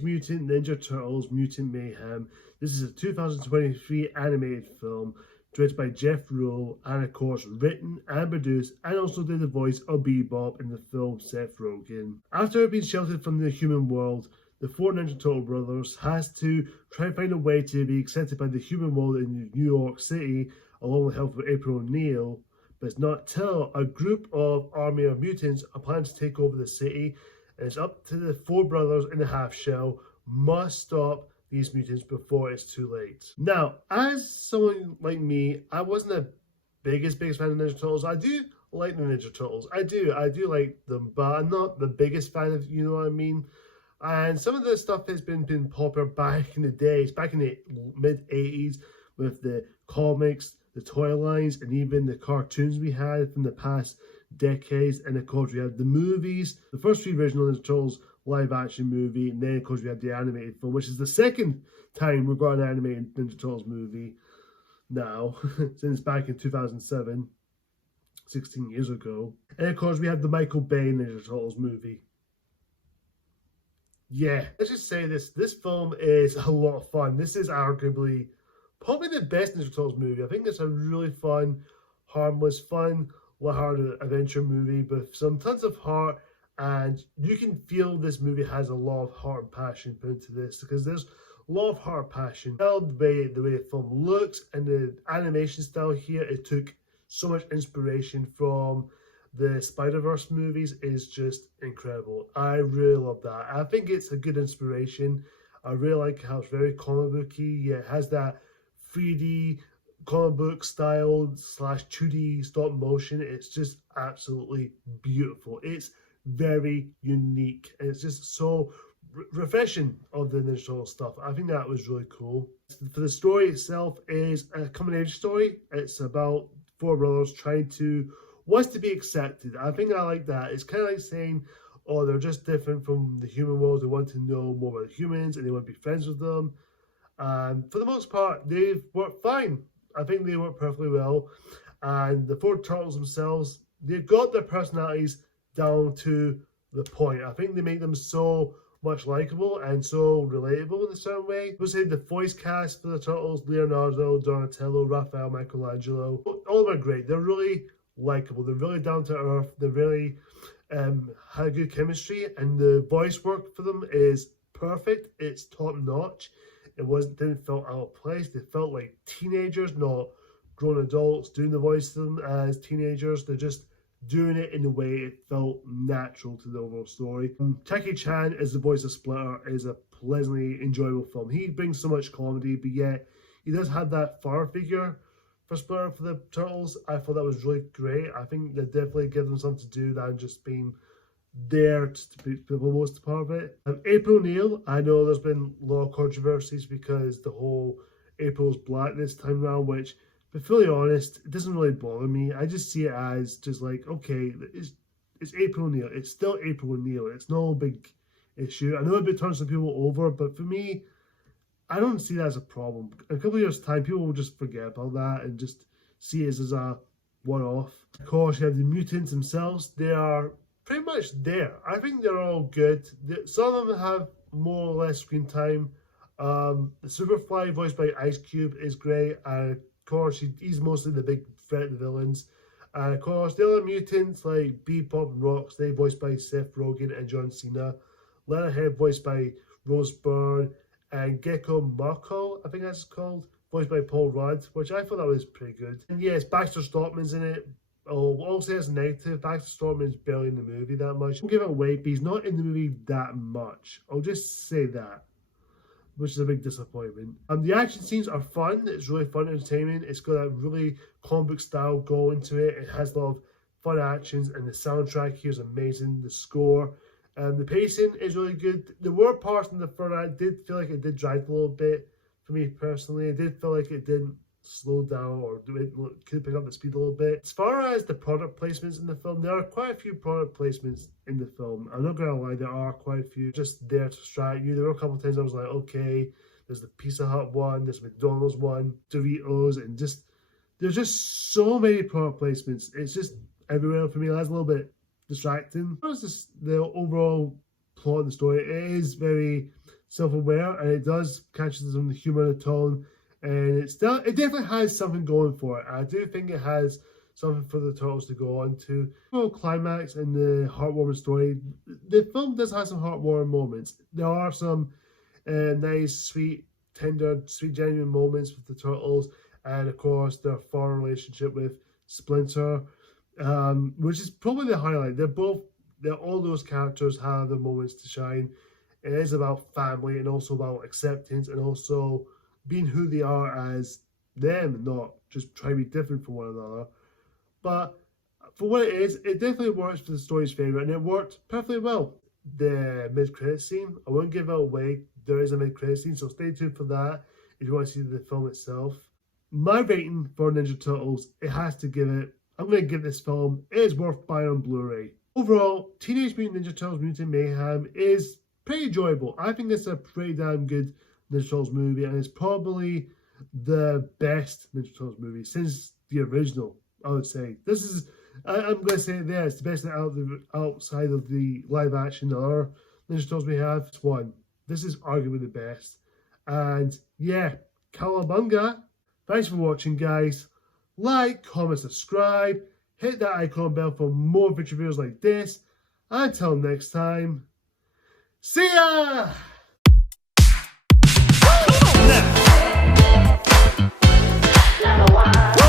Teenage Mutant Ninja Turtles Mutant Mayhem. This is a 2023 animated film directed by Jeff Rowe and of course written and produced and also did the voice of Bebop in the film Seth Rogen. After being sheltered from the human world, the four Ninja Turtle brothers has to try and find a way to be accepted by the human world in New York City along with the help of April O'Neil, but it's not till a group of army of mutants are planning to take over the city, and it's up to the four brothers in the half shell must stop these mutants before it's too late. Now, as someone like me, I wasn't the biggest fan of Ninja Turtles. I do like the Ninja Turtles. I do like them, but I'm not the biggest fan of, you know what I mean? And some of this stuff has been popular back in the days, back in the mid-80s with the comics, the toy lines, and even the cartoons we had from the past decades. And of course we had the movies, the first three original Ninja Turtles live action movie, and then of course we had the animated film, which is the second time we've got an animated Ninja Turtles movie now, since back in 2007, 16 years ago. And of course we have the Michael Bay Ninja Turtles movie. Yeah, let's just say this film is a lot of fun. This is arguably probably the best Ninja Turtles movie. I think it's a really fun, harmless, lighthearted adventure movie with some tons of heart, and you can feel this movie has a lot of heart and passion put into this because there's a lot of heart and passion. The way the film looks and the animation style here, it took so much inspiration from the Spider-Verse movies is just incredible. I really love that. I think it's a good inspiration. I really like how it's very comic booky. Yeah, it has that 3D comic book style / 2D stop motion. It's just absolutely beautiful. It's very unique. And it's just so refreshing of the Ninja Turtle stuff. I think that was really cool. For the story itself is a coming-of-age story. It's about four brothers trying to wants to be accepted. I think I like that. It's kind of like saying, oh, they're just different from the human world. They want to know more about the humans and they want to be friends with them. And for the most part, they've worked fine. I think they work perfectly well. And the four turtles themselves, they've got their personalities down to the point. I think they make them so much likable and so relatable in a certain way. We'll say the voice cast for the turtles, Leonardo, Donatello, Raphael, Michelangelo, all of them are great. They're really likable. They're really down to earth. They really had a good chemistry, and the voice work for them is perfect. It's top notch. Didn't feel out of place. They felt like teenagers, not grown adults doing the voice of them as teenagers. They're just doing it in a way it felt natural to the overall story. Jackie Chan as the voice of Splinter is a pleasantly enjoyable film. He brings so much comedy, but yet he does have that father figure for Splinter for the Turtles. I thought that was really great. I think they definitely give them something to do than just being there to be the most part of it. April O'Neil, I know there's been a lot of controversies because the whole April's black this time around, which, to be fully honest, it doesn't really bother me. I just see it as just like, okay, it's April O'Neil. It's still April O'Neil. It's no big issue. I know it turns some people over, but for me, I don't see that as a problem. In a couple of years' time, people will just forget about that and just see it as a one-off. Of course, you have the mutants themselves. They are pretty much there. I think they're all good. Some of them have more or less screen time. The Superfly, voiced by Ice Cube, is great. And of course, he's mostly the big threat, the villains. And of course, the other mutants like Bebop and Rocksteady, voiced by Seth Rogen and John Cena. Leatherhead, voiced by Rose Byrne. And Gecko Marco, I think that's called, voiced by Paul Rudd, which I thought that was pretty good. And yes, Baxter Stockman's in it. I'll say it's negative. Baxter Stockman's barely in the movie that much. I won't give it away, but he's not in the movie that much. I'll just say that, which is a big disappointment. The action scenes are fun. It's really fun entertainment. It's got a really comic book style going to it. It has a lot of fun actions, and the soundtrack here is amazing. The score. The pacing is really good. There were parts in the front I did feel like it did drag a little bit for me personally. I did feel like it didn't slow down or could pick up the speed a little bit. As far as the product placements in the film, there are quite a few product placements in the film. I'm not gonna lie, there are quite a few just there to distract you. There were a couple of times I was like, okay, there's the Pizza Hut one, there's McDonald's one, Doritos, and just there's just so many product placements. It's just everywhere for me. That's a little bit distracting. As the overall plot of the story, it is very self-aware, and it does catch on the humor and the tone, and it definitely has something going for it. I do think it has something for the Turtles to go on to. The climax and the heartwarming story, the film does have some heartwarming moments. There are some nice, sweet, tender, sweet, genuine moments with the Turtles, and of course their fun relationship with Splinter, which is probably the highlight. All those characters have their moments to shine. It is about family and also about acceptance and also being who they are as them, not just trying to be different from one another. But for what it is, it definitely works for the story's favour, and it worked perfectly well. The mid-credit scene, I won't give it away. There is a mid-credit scene, so stay tuned for that if you want to see the film itself. My rating for Ninja Turtles, I'm going to give this film, it is worth buying on Blu-ray. Overall, Teenage Mutant Ninja Turtles Mutant Mayhem is pretty enjoyable. I think it's a pretty damn good Ninja Turtles movie, and it's probably the best Ninja Turtles movie since the original, I would say. I'm going to say it there, it's the best outside of the live action or Ninja Turtles we have. It's one. This is arguably the best. And yeah, Cowabunga. Thanks for watching, guys. Like, comment, subscribe. Hit that icon bell for more video videos like this. Until next time, see ya! Come on now!